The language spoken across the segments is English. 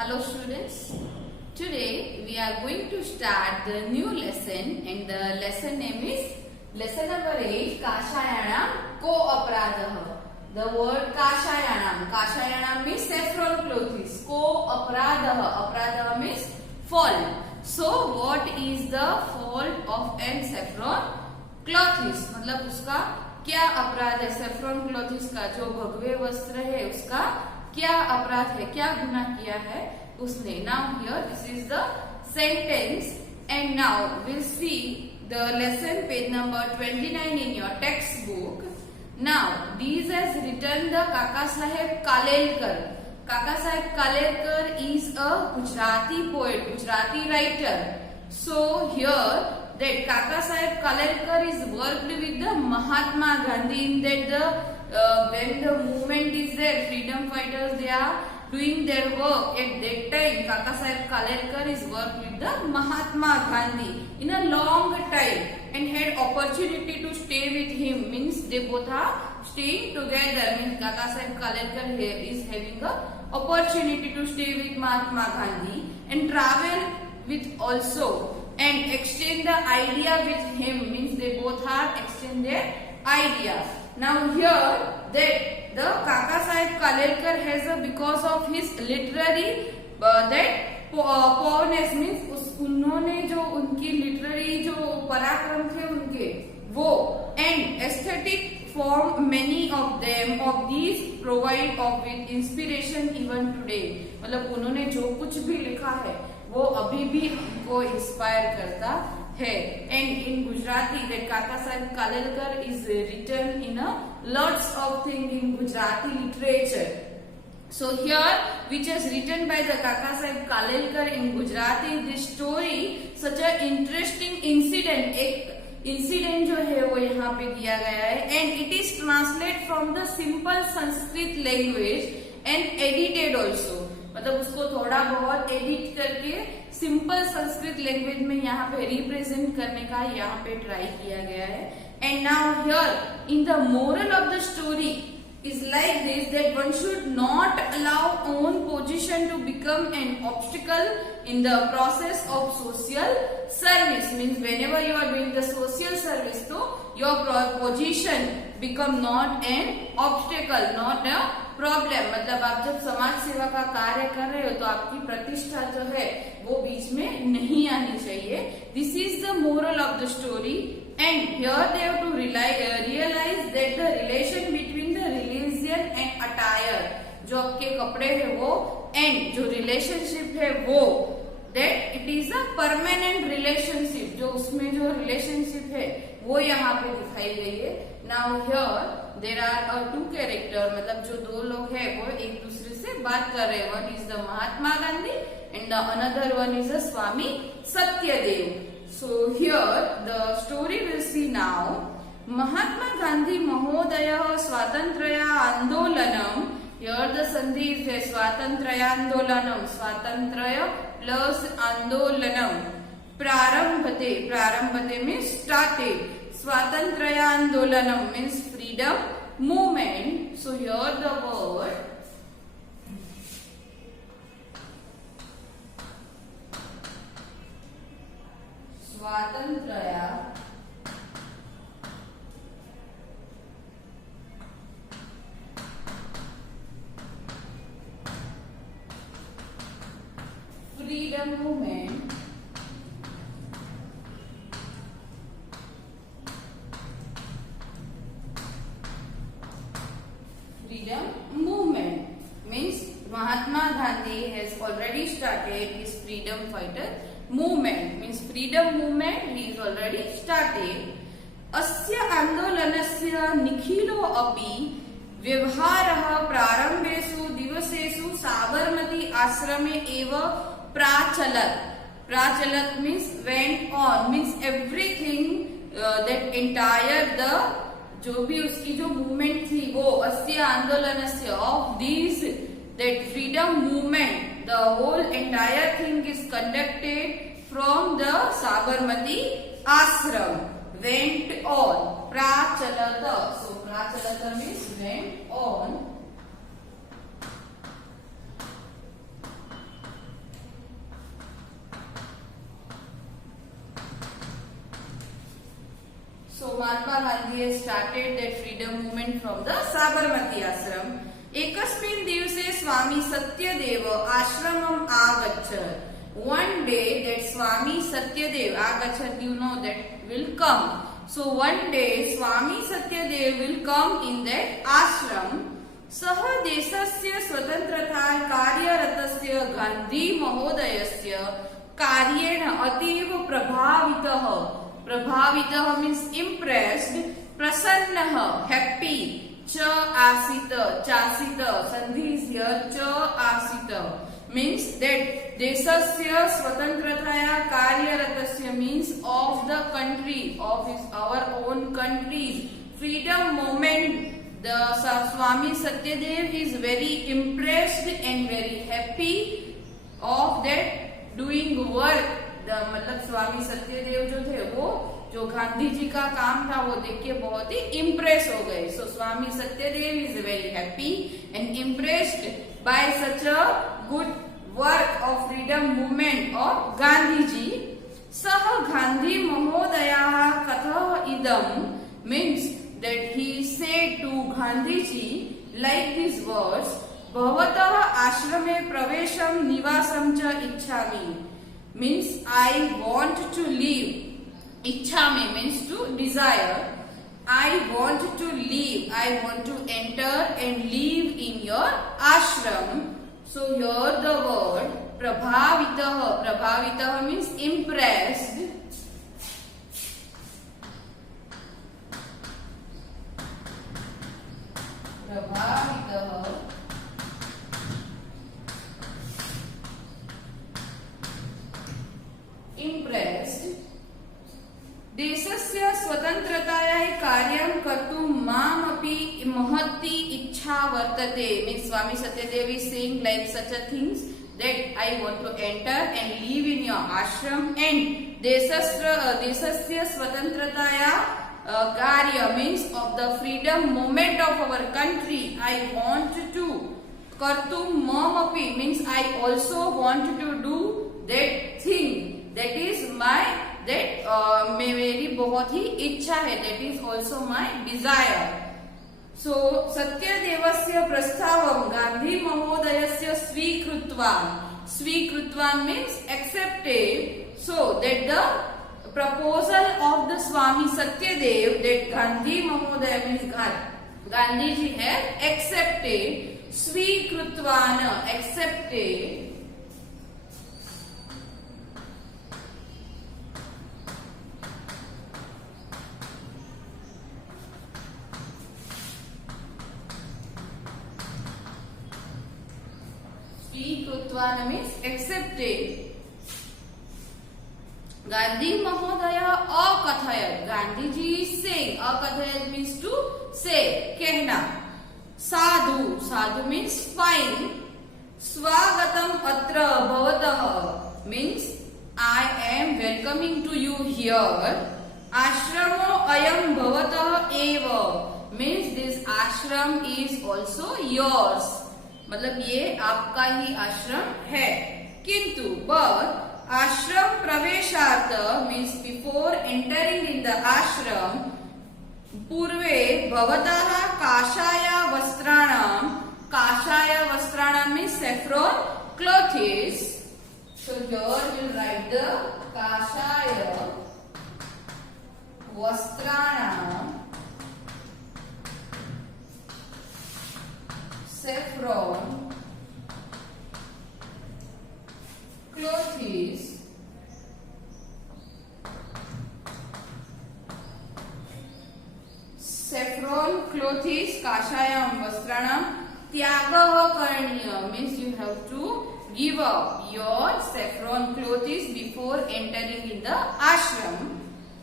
Hello students, today we are going to start the new lesson and the lesson name is lesson number 8 Kashayanam Ko Apradha. The word Kashayanam means saffron clothes. Ko Apradha means fault. So what is the fault of an saffron clothes? मतलब उसका क्या अपराध है? saffron clothes का जो भगवे वस्त्र है उसका क्या अपराध है, क्या गुनाह किया है उसने. Now here this is the sentence and now we'll see the lesson page number 29 in your textbook. Now these has written the Kaka Saheb Kalelkar. Kaka Saheb Kalelkar is a Gujarati poet, Gujarati writer. So here that Kaka Saheb Kalelkar is worked with the Mahatma Gandhi in that when the movement is there, freedom fighters they are doing their work. At that time, Kaka Saheb Kalelkar is worked with the Mahatma Gandhi in a long time and had opportunity to stay with him. Means they both are staying together. Means Kaka Saheb Kalelkar here is having a opportunity to stay with Mahatma Gandhi and travel with also and exchange the idea with him. Means they both are exchange their ideas. Now here that the Kaka Saheb Kalelkar has a because of his literary that prowess means उन्होंने जो उनकी literary जो पराक्रम थे उनके वो and aesthetic form many of them of these provide of with inspiration even today. मतलब उन्होंने जो कुछ भी लिखा है वो अभी भी हमको इंस्पायर करता है. And in Gujarati that Kaka Saheb Kalelkar is written in a lots of things in Gujarati literature. So here which is written by the Kaka Saheb Kalelkar in Gujarati this story such a interesting incident. एक incident जो है वो यहाँ पे दिया गया है and it is translated from the simple Sanskrit language and edited also. मतलब उसको थोड़ा बहुत एडिट करके सिंपल संस्कृत लैंग्वेज में यहाँ पे रिप्रेजेंट करने का यहाँ पे ट्राई किया गया है. And now here in the moral of the story is like this that one should not allow own position to become an obstacle in the process of social service. Means whenever you are doing the social service so your position become not an obstacle, not a problem. मतलब आप जब समाज सेवा का कार्य कर रहे हो तो आपकी प्रतिष्ठा जो है वो बीच में नहीं आनी चाहिए. This is the moral of the story and here they have to realise that the relation between the religion and attire जो आपके कपड़े है वो एंड जो रिलेशनशिप है वो that it is a permanent relationship. जो उसमें जो रिलेशनशिप है वो यहाँ पे दिखाई गई है. Now here there are two character मतलब जो दो लोग हैं वो एक दूसरे से बात कर रहे हैं. One is the Mahatma Gandhi and the another one is the Swami Satyadev. So here the story will see now. Mahatma Gandhi महोदय स्वातंत्र्य आंदोलनम. हियर द संधि इज स्वातंत्र्य आंदोलनम. स्वातंत्र्य प्लस आंदोलनम. प्रारंभते मीन्स स्टार्टेड. स्वातंत्र्य आंदोलनम means freedom movement. So here the word स्वातंत्र्य freedom movement means Mahatma Gandhi has already started his freedom fighter movement. Means freedom movement he is already started. अस्य आंदोलनस्य निखिलो अपि व्यवहारः प्रारंभेषु दिवसेषु साबरमती आश्रमे एव प्राचलत्. प्राचलत् means went on means everything that entire the जो भी उसकी जो मूवमेंट थी वो अस्य आंदोलनस्य of this that freedom movement the whole entire thing is conducted from the Sabarmati ashram. Went on प्राचलत. सो प्राचलत means went on So Mahatma Gandhi has started that freedom movement from the Sabarmati ashram. एकस्मिन् दिवसे स्वामी सत्यदेव आश्रमम् आगच्छत्. One day that Swami Satyadev agachat, you know that will come. So one day Swami Satyadev will come in that ashram. सह देशस्य स्वतंत्रताय कार्यरतस्य गांधी महोदयस्य कार्येण अतीव प्रभावितः. प्रभावितः means impressed. प्रसन्नः happy. च आसीत चासीत संधि is here. च आसीत means that देशस्य स्वतंत्रताया कार्यरतस्य means of the country, of our own country's freedom movement. The Swami Satyadev is very impressed and very happy of that doing work. The मतलब स्वामी सत्यदेव जो थे वो जो गांधी जी का काम था वो देख के बहुत ही इम्प्रेस हो गए. So Swami Satyadev is very happy and impressed by such a good work of freedom movement of Gandhi ji. सह गांधी महोदयाः कथः इदं means that he said to Gandhiji like these words, भवतः आश्रमे प्रवेशम निवासम च इच्छामि means I want to live. इच्छामि means to desire. I want to live. I want to enter and live in your ashram. So here the word prabhavitah. Prabhavitah means impressed. प्रभावितः impressed. देशस्य स्वतंत्रतायै कार्यं कर्तुं मामपि महती इच्छा वर्तते. Means Swami Satyadev is saying like such a things that I want to enter and live in your ashram and देशस्य स्वतंत्रताया कार्य means of the freedom movement of our country. I want to kartum mamapi means I also want to do that thing. That is my that मेरी बहुत ही इच्छा है. That is also my desire. So सत्यदेवस्य प्रस्तावं Gandhi महोदयस्य स्वीकृत्वान् means accepted. So that the proposal of the Swami Satyadev that Gandhi Mahodaya means Gandhi ji have accepted. Svikrutvana accepted. Svikrutvana means accepted. Gandhi Mahodaya akatayat. Gandhi ji is saying. Akatayat means to say, कहना. Sadhu. Sadhu means fine. Swagatam atra bhavatah means I am welcoming to you here. Ashramo ayam bhavatah eva means this ashram is also yours. मतलब ये आपका ही आश्रम है. किंतु but ashram praveshartha means before entering in the ashram पूर्वे भवतः काषाय वस्त्राणाम means saffron clothes. So here we'll write the काषाय वस्त्राणाम saffron clothes saffron clothes काषायम वस्त्राणाम त्यागः करणीय means you have to give up your saffron clothes before entering in the ashram.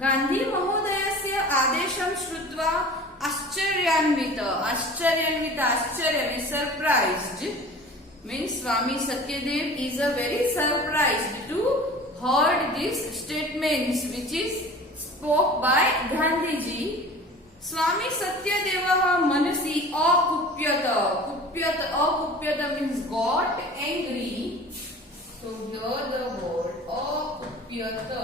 Gandhi महोदयस्य आदेशं श्रुत्वा आश्चर्य means surprised means Swami Satyadev is a very surprised to heard these statements which is spoke by Gandhi ji. Swami Satyadeva manasi akupyata means got angry. So here the word akupyata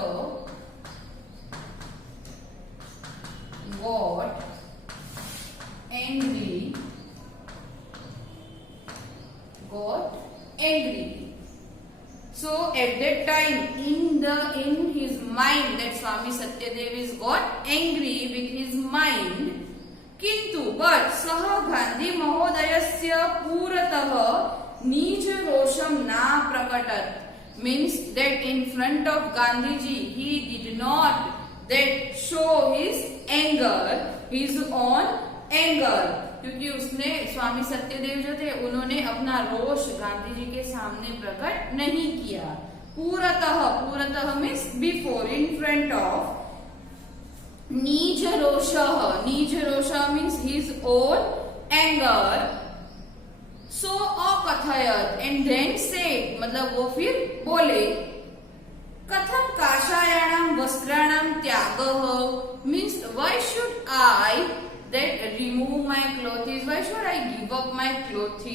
got angry with his mind. किंतु but सः गांधी महोदयस्य पुरतः निज रोषं न प्रकटत्. Means that in front of Gandhiji he did not that show his anger, his own anger. क्योंकि उसने स्वामी सत्यदेव जो थे उन्होंने अपना रोष गांधी जी के सामने प्रकट नहीं किया. पूरतः, पूरतः means before, in front of. निज रोषः, निज रोषः means his own anger. So अकथयत एंड देन सेड, मतलब वो फिर बोले. कथम काषायाणाम वस्त्राणाम त्यागः means why should I that remove my clothes, why should I give up my clothes?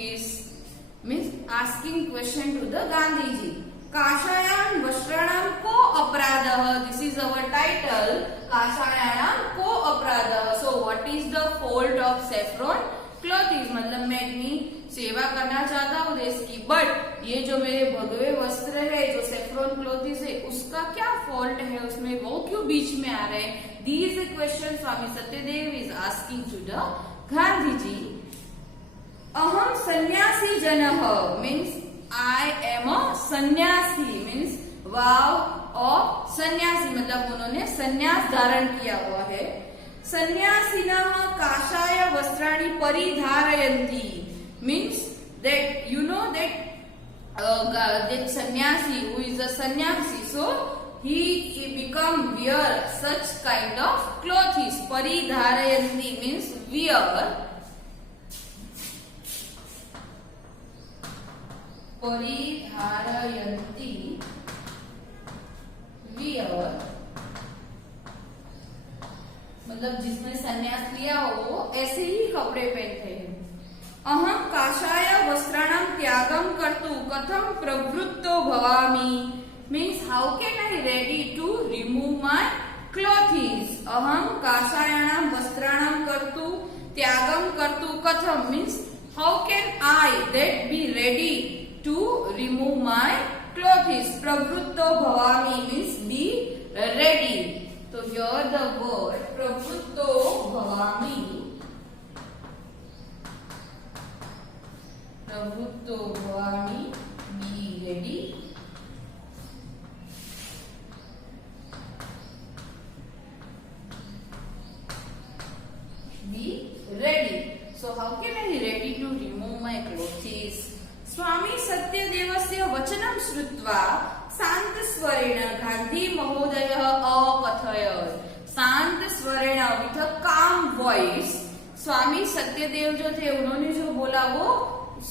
Means asking question to the Gandhiji. Kashayam Vastranam ko apradha. This is our title. Kashayam ko apradha. So what is the fault of saffron clothes? मतलब मैं अपनी सेवा करना चाहता हूँ देश की, but ये जो मेरे भगवे वस्त्र है, जो सेफ्रॉन क्लोथ्स है, उसका क्या फॉल्ट है उसमें, वो क्यों बीच में आ रहे हैं? These questions Swami Satyadev is asking to the Gandhiji. Aham sannyasi janah means I am a sannyasi means vow of sannyasi, मतलब उन्होंने संन्यास धारण किया हुआ है. संन्यासिनः काषाय वस्त्राणि परिधारयन्ति means that you know that sannyasi who is a sannyasi, so he become wear such kind of clothes. Paridharayanti means wear. Paridharayanti wear, मतलब जिसने संन्यास लिया हो वो ऐसे ही कपड़े पहनते हैं. अहम काषाय वस्त्राणाम त्यागम कर्तु कथम प्रवृत्तो भवामि means how can I ready to remove my clothes. Aham काषायाणाम वस्त्राणाम कर्तु त्यागम कर्तु कथम means how can I that be ready to remove my clothes. प्रवृत्तो भवामि means be ready. So here the word प्रवृत्तो भवामि, प्रवृत्तो भवामि be ready. Be ready. So how can I be ready to remove my clothes? स्वामी सत्यदेवस्य वचनं श्रुत्वा शांत स्वरेण गांधी महोदयः अकथयत्. शांत स्वरेण with a काम वॉइस स्वामी सत्यदेव जो थे उन्होंने जो बोला वो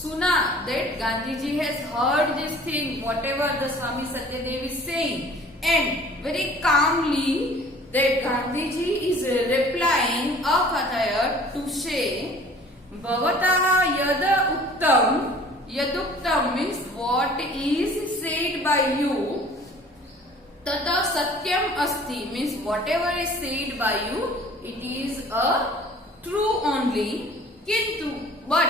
सुना. That Gandhiji has heard this thing, whatever the Swami Satyadev is saying, and very calmly that Gandhiji is replying akatayat to say bhavatah yaduktam means what is said by you, tata satyam asti means whatever is said by you it is a true only. Kintu but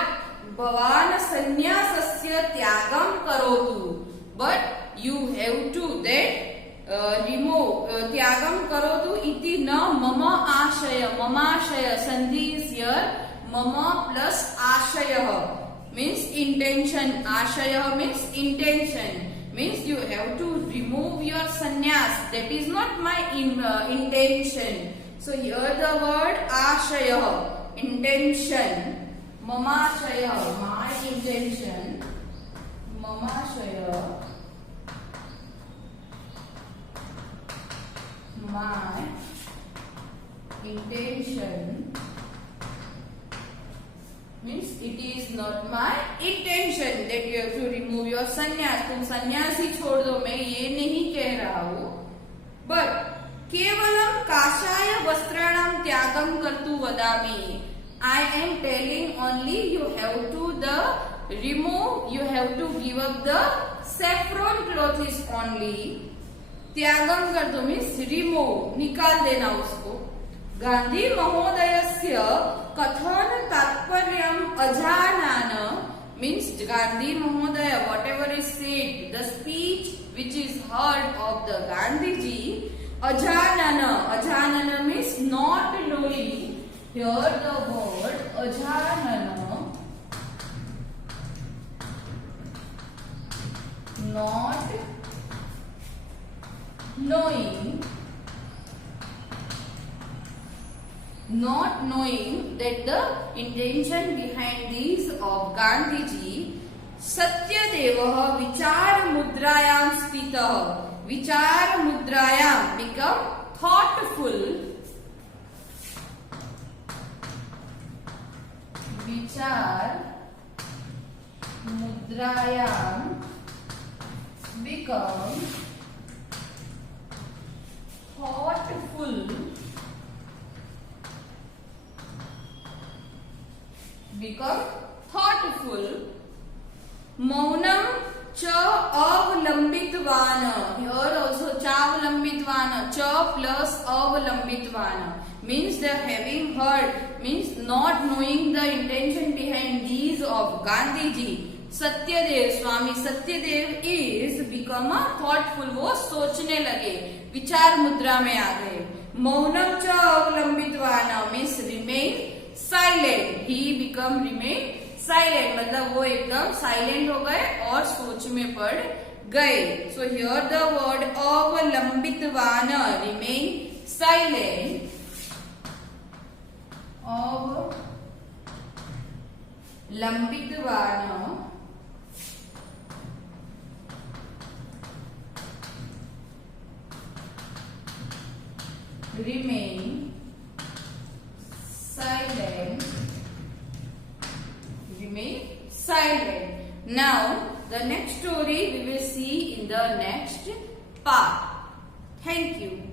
bhavan sannyasasya tyagam karotu, but you have to that remove tyagam karotu iti na mama ashaya. Mama ashaya sandhi is here, mama plus ashaya means intention. Ashaya means intention, means you have to remove your sannyas. That is not my intention. So here the word ashaya, intention. Mama ashaya, my intention. Mama ashaya, my intention means it is not my intention that you have to remove your sannyas. तुम संन्यास ही छोड़ दो, मैं ये नहीं कह रहा हूँ. But केवलम काषाय वस्त्राणाम त्यागम कर्तु वदामि. I am telling only you have to the remove, you have to give up the saffron clothes only. त्यागम कर दो मीन्स रिमूव, निकाल देना उसको. गांधी महोदयस्य कथन तात्पर्यम अजानान means Gandhi Mahodaya whatever is said, the speech which is heard of the Gandhiji, Ajanana. Ajanana means not knowing. Here the word ajanana, not knowing, not knowing that the intention behind these of Gandhiji. Satyadevah vichar mudrayam stitah. Vichar mudrayam become thoughtful. Vichar mudrayam become thoughtful. Become thoughtful. Maunam cha avlambitvan. Here also cha avlambitvan. Cha plus avlambitvan means the having heard, means not knowing the intention behind these of Gandhiji. Satyadev, Swami Satyadev is become a thoughtful. वो सोचने लगे, विचार मुद्रा में आ गए. मौनम च अवलंबितवान means remain silent. He become remain silent. मतलब वो एकदम silent हो गए और सोच में पड़ गए. So here the word अवलंबितवान remain silent. अवलंबितवान remain silent. Remain silent. Now the next story we will see in the next part. Thank you.